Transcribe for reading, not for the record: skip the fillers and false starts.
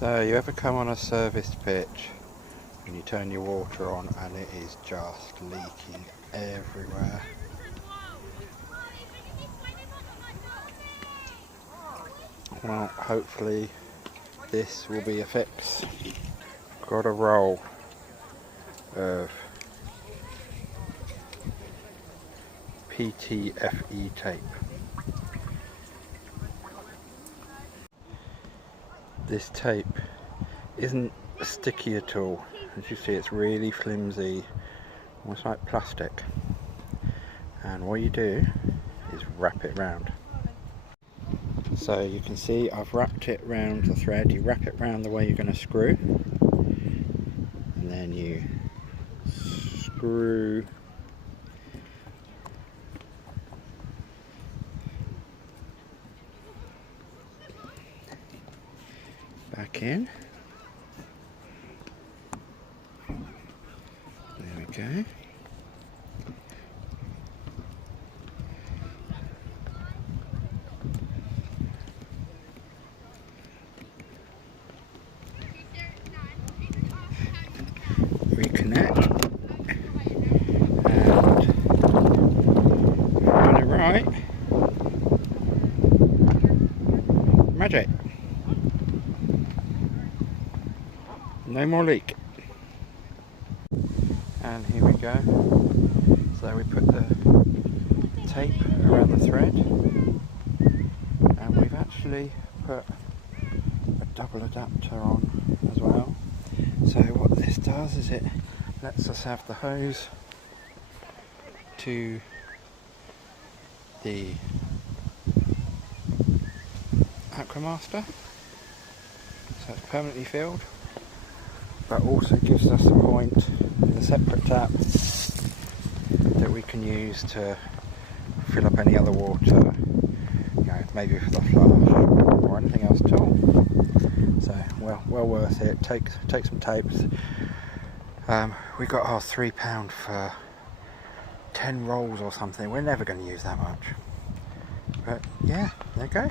So you ever come on a service pitch and you turn your water on and it is just leaking everywhere? Well, hopefully this will be a fix. Got a roll of PTFE tape. This tape isn't sticky at all. As you see, it's really flimsy, almost like plastic. And what you do is wrap it round. So you can see I've wrapped it round the thread. You wrap it round the way you're going to screw, and then you screw back in. There we go. Reconnect, and if I've done it right, magic, no more leak. And here we go. So we put the tape around the thread, and we've actually put a double adapter on as well. So what this does is it lets us have the hose to the Aquamaster, so it's permanently filled, but also gives us a point in a separate tap that we can use to fill up any other water, you know, maybe for the flush or anything else at all. So well worth it. Take some tapes. We got our £3 for 10 rolls or something. We're never going to use that much, but yeah, there you go.